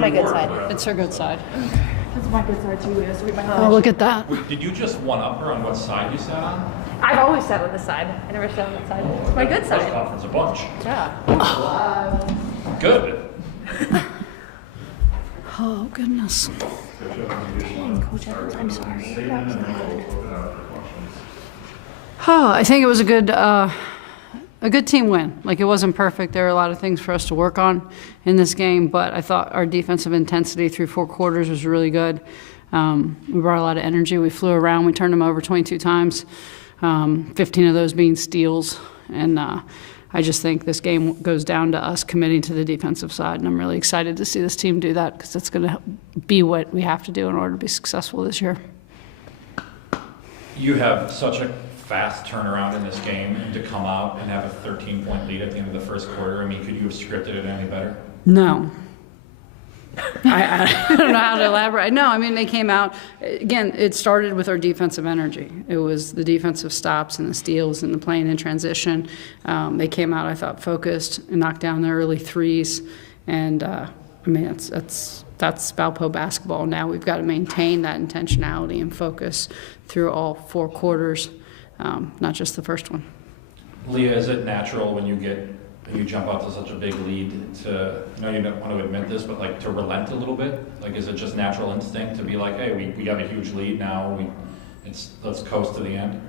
That's my good side. It's her good side. That's my good side too, Leah. So we might Oh, look at that. Wait, did you just one-up her on what side you sat on? I've always sat on this side. I never sat on that side. It's my good Press side. conference a bunch. Yeah. Good. Oh, goodness. Coach Evans, I'm sorry. That was not good. Oh, I think it was a good team win. Like, it wasn't perfect. There were a lot of things for us to work on in this game, but I thought our defensive intensity through 4 quarters was really good. We brought a lot of energy. We flew around. We turned them over 22 times, 15 of those being steals. And I just think this game goes down to us committing to the defensive side, and I'm really excited to see this team do that because it's going to be what we have to do in order to be successful this year. You have such a fast turnaround in this game, and to come out and have a 13-point lead at the end of the first quarter, I mean, could you have scripted it any better? No. I don't know how to elaborate. No, I mean, they came out, again, it started with our defensive energy. It was the defensive stops and the steals and the playing in transition. They came out, I thought, focused and knocked down the early threes. And, I mean, that's Valpo basketball. Now we've got to maintain that intentionality and focus through all 4 quarters, not just the first one. Leah, is it natural when you jump out to such a big lead to, I know you don't want to admit this, but like to relent a little bit? Like, is it just natural instinct to be like, hey, we have a huge lead now, let's coast to the end?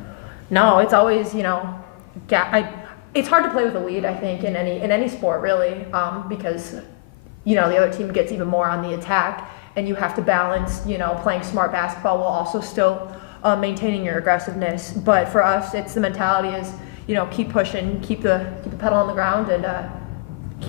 No, it's always, it's hard to play with a lead, I think, in any sport, really, because, the other team gets even more on the attack, and you have to balance, playing smart basketball while also still maintaining your aggressiveness. But for us, it's the mentality is, keep pushing, keep the pedal on the ground, and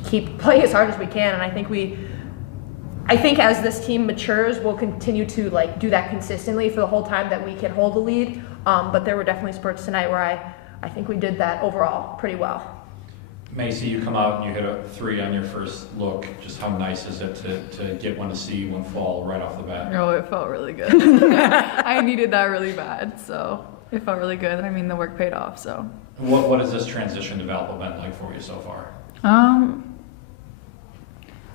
keep playing as hard as we can. And I think as this team matures, we'll continue to do that consistently for the whole time that we can hold the lead. But there were definitely spurts tonight where I think we did that overall pretty well. Macy, you come out and you hit a 3 on your first look. Just how nice is it to get one to see one fall right off the bat? Oh, it felt really good. I needed that really bad, so it felt really good. I mean, the work paid off, so. What has this transition to Valpo been like for you so far?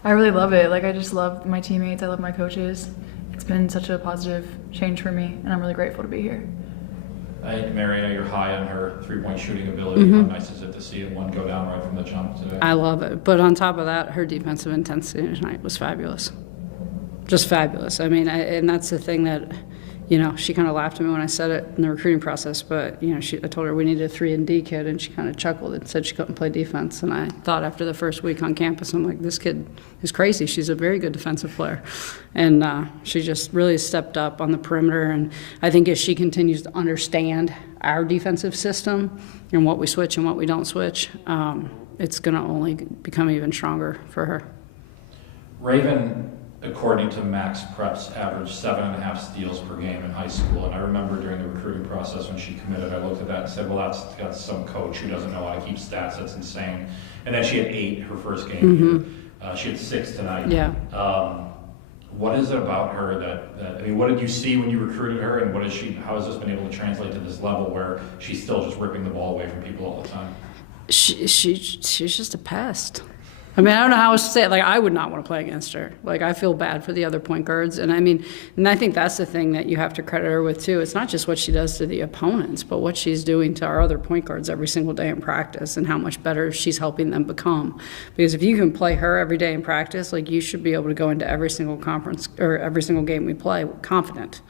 I really love it. I just love my teammates. I love my coaches. It's been such a positive change for me, and I'm really grateful to be here. I think Mariana, you're high on her 3-point shooting ability. How nice is it to see one go down right from the jump today? I love it. But on top of that, her defensive intensity tonight was fabulous. Just fabulous. I mean, and that's the thing that, she kind of laughed at me when I said it in the recruiting process, but, I told her we needed a 3-and-D kid, and she kind of chuckled and said she couldn't play defense. And I thought after the first week on campus, I'm like, this kid is crazy. She's a very good defensive player. And she just really stepped up on the perimeter. And I think as she continues to understand our defensive system and what we switch and what we don't switch, it's going to only become even stronger for her. Raven, according to Max Preps, averaged 7.5 steals per game in high school. And I remember during the recruiting process when she committed, I looked at that and said, well, that's some coach who doesn't know how to keep stats. That's insane. And then she had 8 her first game. She had 6 tonight. Yeah. What is it about her that what did you see when you recruited her, and how has this been able to translate to this level where she's still just ripping the ball away from people all the time? She's just a pest. I mean, I don't know how else to say it. I would not want to play against her. I feel bad for the other point guards. And I think that's the thing that you have to credit her with, too. It's not just what she does to the opponents, but what she's doing to our other point guards every single day in practice and how much better she's helping them become. Because if you can play her every day in practice, you should be able to go into every single conference or every single game we play confident.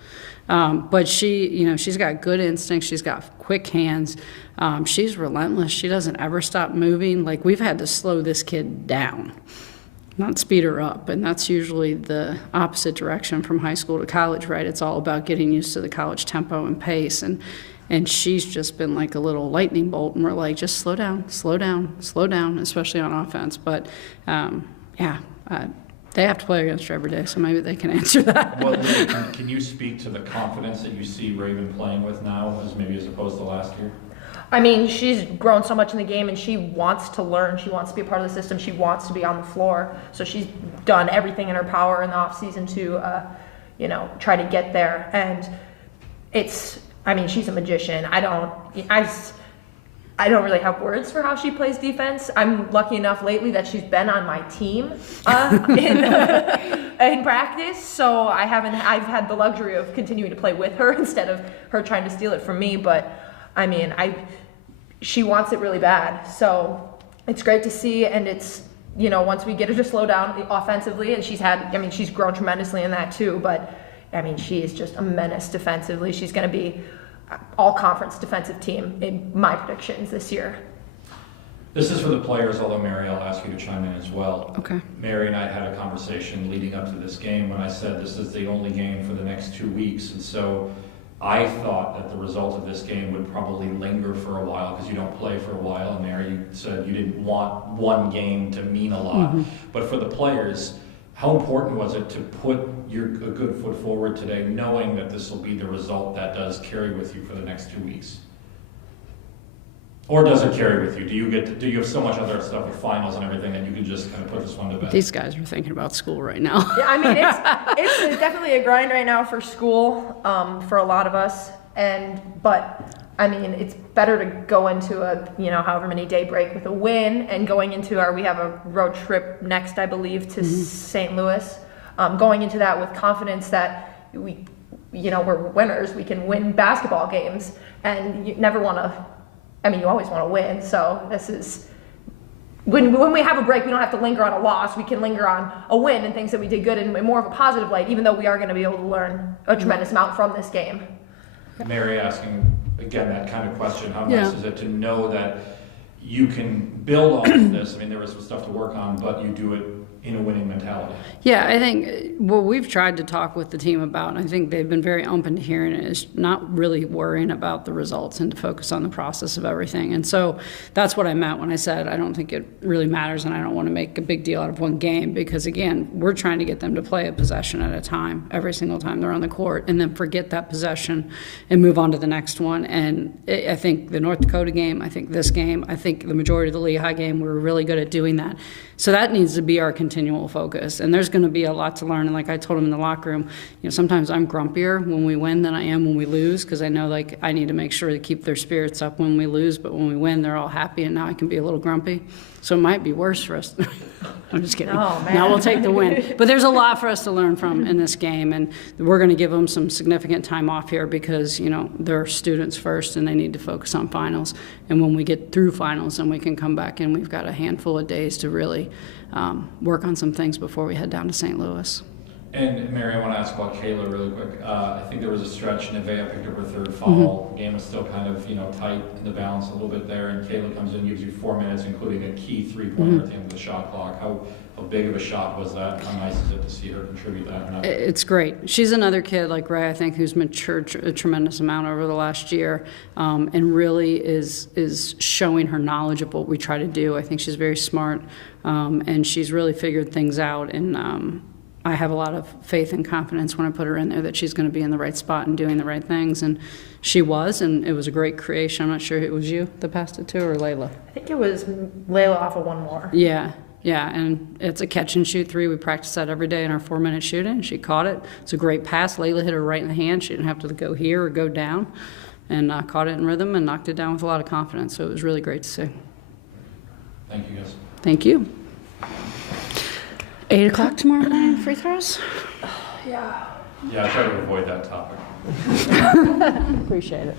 But she's got good instincts. She's got quick hands. She's relentless. She doesn't ever stop moving. We've had to slow this kid down, not speed her up. And that's usually the opposite direction from high school to college, right? It's all about getting used to the college tempo and pace. And she's just been like a little lightning bolt. And we're like, just slow down, slow down, slow down, especially on offense. But, they have to play against her every day, so maybe they can answer that. Can you speak to the confidence that you see Raven playing with now as opposed to last year? I mean, she's grown so much in the game, and she wants to learn. She wants to be a part of the system. She wants to be on the floor. So she's done everything in her power in the offseason to, try to get there. And she's a magician. I don't really have words for how she plays defense. I'm lucky enough lately that she's been on my team in practice, so I've had the luxury of continuing to play with her instead of her trying to steal it from me. But I mean, she wants it really bad, so it's great to see. And it's, you know, once we get her to slow down offensively, and she's grown tremendously in that too. But I mean, she is just a menace defensively. She's going to be all-conference defensive team in my predictions this year. This is for the players, although Mary, I'll ask you to chime in as well. Okay. Mary and I had a conversation leading up to this game when I said this is the only game for the next 2 weeks, and so I thought that the result of this game would probably linger for a while because you don't play for a while, and Mary, you said you didn't want one game to mean a lot. But for the players, how important was it to put a good foot forward today, knowing that this will be the result that does carry with you for the next 2 weeks? Or does it carry with you? Do you have so much other stuff with finals and everything that you can just kind of put this one to bed? These guys are thinking about school right now. Yeah, I mean, it's definitely a grind right now for school, for a lot of us. But I mean, it's better to go into a, you know, however many day break with a win, and going into we have a road trip next, I believe, to St. Louis. Going into that with confidence that we're winners. We can win basketball games, and you never want to. I mean, you always want to win. So this is when we have a break, we don't have to linger on a loss. We can linger on a win and things that we did good in more of a positive light, even though we are going to be able to learn a tremendous amount from this game. Mary asking again that kind of question: how nice is it to know that you can build on this? I mean, there was some stuff to work on, but you do it in a winning mentality. Yeah, I think what we've tried to talk with the team about, and I think they've been very open to hearing it, is not really worrying about the results and to focus on the process of everything. And so that's what I meant when I said I don't think it really matters, and I don't want to make a big deal out of one game, because again, we're trying to get them to play a possession at a time every single time they're on the court, and then forget that possession and move on to the next one. And I think the North Dakota game, I think this game, I think the majority of the Lehigh game, we're really good at doing that. So that needs to be our continual focus. And there's going to be a lot to learn. And like I told them in the locker room, you know, sometimes I'm grumpier when we win than I am when we lose, because I know like I need to make sure to keep their spirits up when we lose. But when we win, they're all happy, and now I can be a little grumpy. So it might be worse for us. I'm just kidding. Oh, man. Now we'll take the win. But there's a lot for us to learn from in this game, and we're going to give them some significant time off here because, you know, they're students first and they need to focus on finals. And when we get through finals, then we can come back and we've got a handful of days to really work on some things before we head down to St. Louis. And Mary, I want to ask about Kayla really quick. I think there was a stretch, Nevaeh picked up her third foul. The game was still kind of, you know, tight in the balance a little bit there, and Kayla comes in and gives you 4 minutes, including a key three-pointer at the end of the shot clock. How big of a shot was that? How nice is it to see her contribute that? It's great. She's another kid like Ray, I think, who's matured a tremendous amount over the last year, and really is showing her knowledge of what we try to do. I think she's very smart, and she's really figured things out, and I have a lot of faith and confidence when I put her in there that she's going to be in the right spot and doing the right things, and she was, and it was a great creation. I'm not sure if it was you that passed it to her or Layla. I think it was Layla off of one more. Yeah, and it's a catch and shoot three. We practice that every day in our 4-minute shooting. She caught it. It's a great pass. Layla hit her right in the hand. She didn't have to go here or go down, and caught it in rhythm and knocked it down with a lot of confidence. So it was really great to see. Thank you, guys. Thank you. 8 o'clock tomorrow morning, free throws? Yeah. Yeah, I try to avoid that topic. Appreciate it.